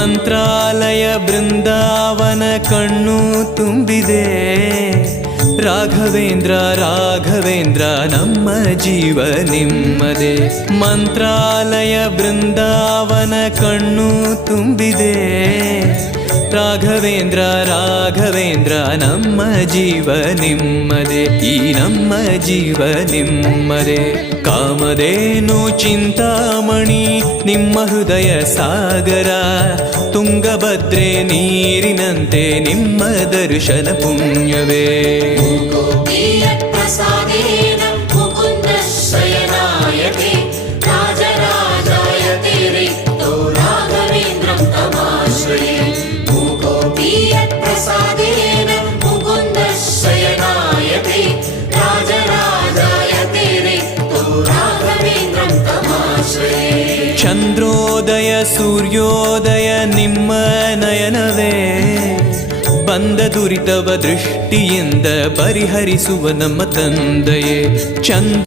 ಮಂತ್ರಾಲಯ ಬೃಂದಾವನ ಕಣ್ಣು ತುಂಬಿದೆ. ರಾಘವೇಂದ್ರ ರಾಘವೇಂದ್ರ ನಮ್ಮ ಜೀವ ನಿಮ್ಮದೇ. ಮಂತ್ರಾಲಯ ಬೃಂದಾವನ ಕಣ್ಣು ತುಂಬಿದೆ. ರಾಘವೇಂದ್ರ ರಾಘವೇಂದ್ರ ನಮ್ಮ ಜೀವ ನಿಮ್ಮದೇ. ಈ ನಮ್ಮ ಜೀವ ನಿಮ್ಮದೇ. ಕಾಮಧೇನು ಚಿಂತಾಮಣಿ ನಿಮ್ಮ ಹೃದಯ ಸಾಗರ. ತುಂಗಭದ್ರೆ ನೀರಿನಂತೆ ನಿಮ್ಮ ದರ್ಶನ ಪುಣ್ಯವೇ. ಚಂದ್ರೋದಯ ಸೂರ್ಯೋದಯ ನಿಮ್ಮ ನಯನವೇ. ಬಂದ ದುರಿತವ ದೃಷ್ಟಿಯಿಂದ ಪರಿಹರಿಸುವ ನಮ್ಮ ತಂದೆಯೇ.